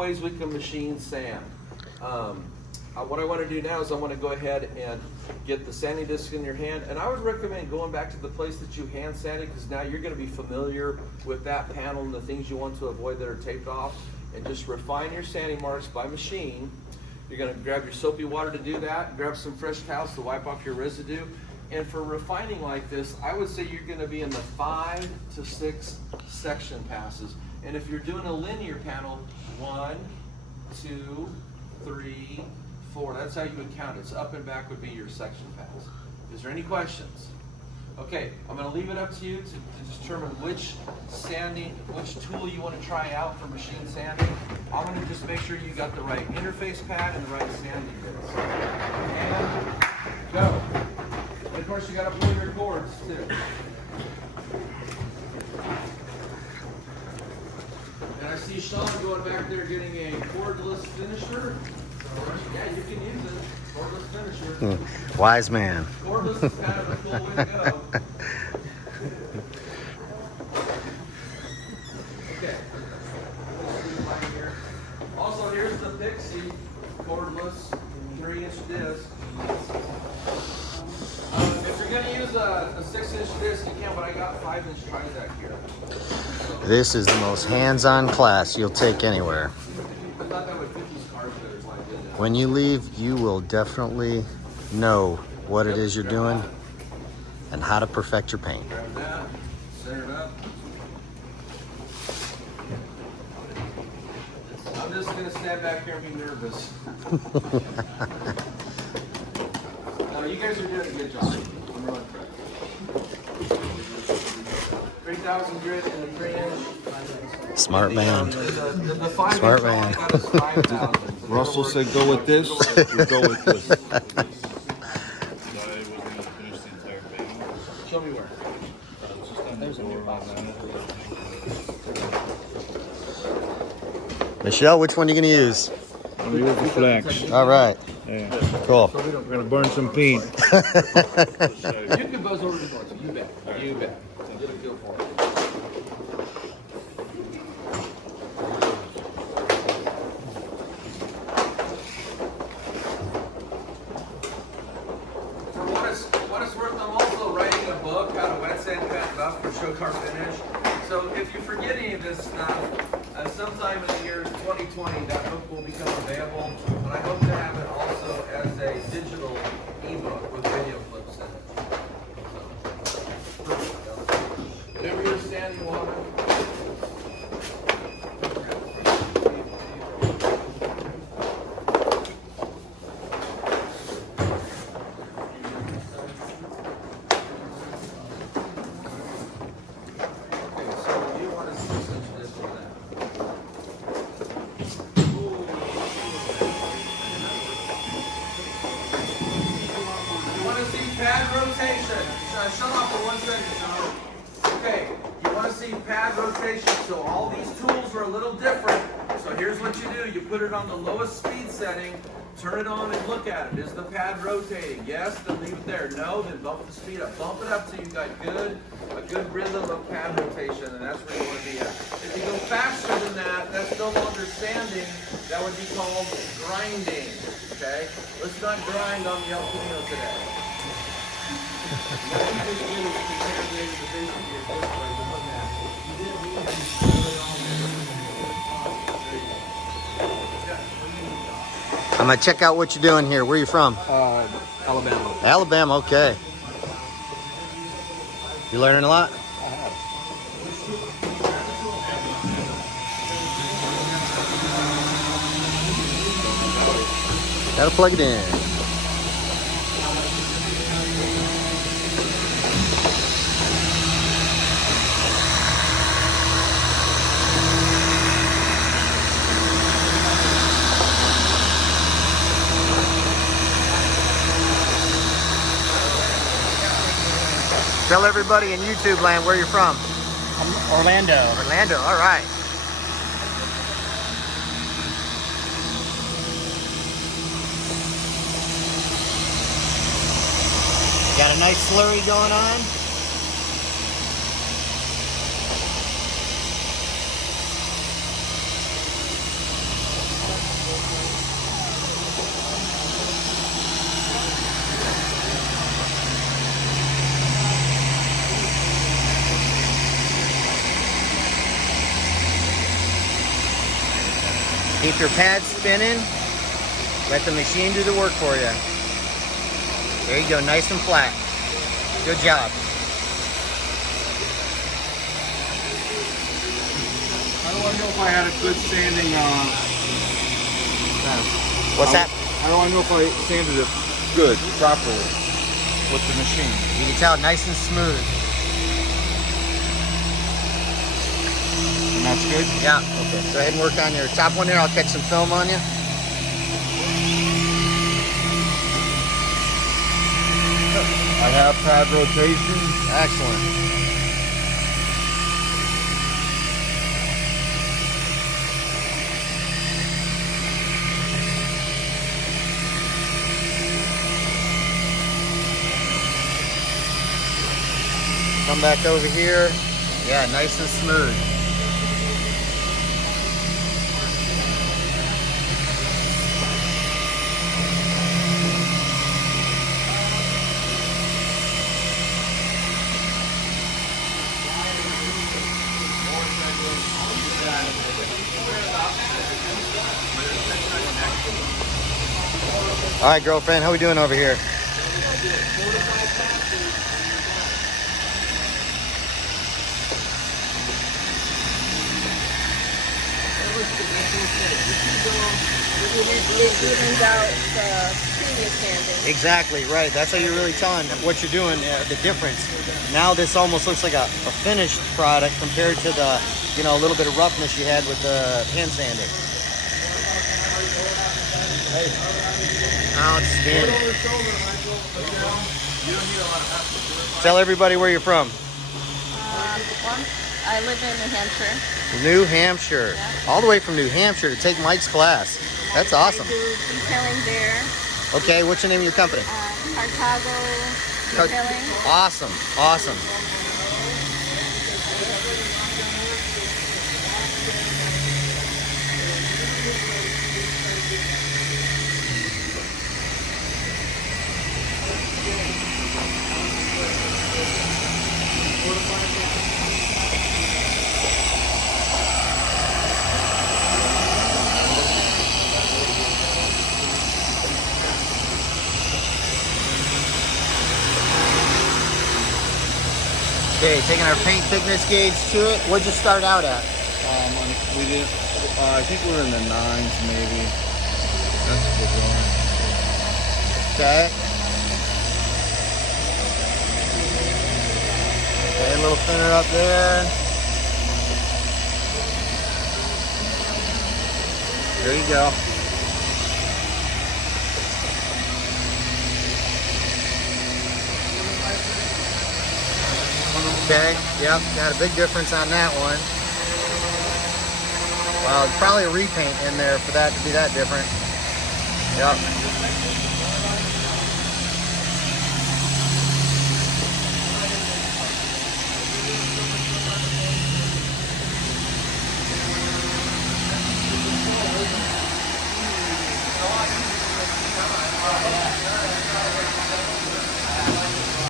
ways we can machine sand. What I want to do now is I want to go ahead and get the sanding disc in your hand, and I would recommend going back to the place that you hand sanded, because now you're going to be familiar with that panel and the things you want to avoid that are taped off, and just refine your sanding marks by machine. You're going to grab your soapy water to do that, grab some fresh towels to wipe off your residue, and for refining like this, I would say you're going to be in the 5 to 6 section passes. And if you're doing a linear panel, 1, 2, 3, 4. That's how you would count it. So up and back would be your section pass. Is there any questions? Okay, I'm going to leave it up to you to determine which tool you want to try out for machine sanding. I'm going to just make sure you got the right interface pad and the right sanding disc. And go. And of course, you got to pull your cords too. And I see Sean going back there getting a cordless finisher. Yeah, you can use it. Cordless finisher. Wise man. Cordless is kind of the cool way to go. Okay. Also, here's the Pixie cordless 3-inch disc. If you're going to use a 6-inch disc, you can, but I got 5-inch Trizac here. So, This is the most hands-on class you'll take anywhere. I thought that would fit these cars better, so I did that. When you leave, you will definitely know what it is you're doing and how to perfect your paint. Grab that, center it up. I'm just going to stand back here and be nervous. No, you guys are doing a good job. I'm really impressed. 3,000 grit and a 3-inch. Smart man. The 5-inch Smart all I man. got is 5,000. Russell said go with this, you go with this. Show me where. Michelle, which one are you going to use? I'm gonna use the flex. All right. Yeah. Cool. We're gonna burn some paint. You can buzz over the door. You bet. You bet. Get a feel for it. For what it's worth, I'm also writing a book, How to Wet Sand Cut Buff for Show Car Finish. So if you forget any of this stuff, sometime in the year 2020, that book will become available. But I hope to have it also as a digital ebook with video clips in it. Whenever you're standing water. Pad rotation. Shut off for 1 second, Sean. Okay, you want to see pad rotation, so all these tools are a little different. So here's what you do. You put it on the lowest speed setting, turn it on and look at it. Is the pad rotating? Yes, then leave it there. No, then bump the speed up. Bump it up till you've got a good rhythm of pad rotation, and that's where you want to be at. If you go faster than that, that's no longer sanding. That would be called grinding, okay? Let's not grind on the El Camino today. I'm going to check out what you're doing here. Where are you from? Alabama. Alabama, okay. You learning a lot? Gotta plug it in. Tell everybody in YouTube land where you're from. Orlando. Orlando, all right. Got a nice slurry going on. Keep your pads spinning. Let the machine do the work for you. There you go, nice and flat. Good job. How do I know if I had a good sanding What's that? How do I know if I sanded it good, properly, with the machine? You can tell, nice and smooth. And that's good? Yeah. Okay. Go ahead and work on your top one there. I'll catch some film on you. I have pad rotation. Excellent. Come back over here. Yeah, nice and smooth. All right, girlfriend, how we doing over here? It evens out the previous sanding. Exactly, right. That's how you're really telling what you're doing, the difference. Now this almost looks like a finished product compared to the, you know, a little bit of roughness you had with the hand sanding. Outstanding. Tell everybody where you're from. I live in New Hampshire. New Hampshire. Yeah. All the way from New Hampshire to take Mike's class. That's awesome. I do detailing there. Okay, what's your name of your company? Cartago detailing. Awesome, awesome. Okay, taking our paint thickness gauge to it. What'd you start out at? We didn't. I think we're in the 9s, maybe. That's what we're going. Okay. Okay, a little thinner up there. There you go. Okay, yep, got a big difference on that one. Well, probably a repaint in there for that to be that different. Yep.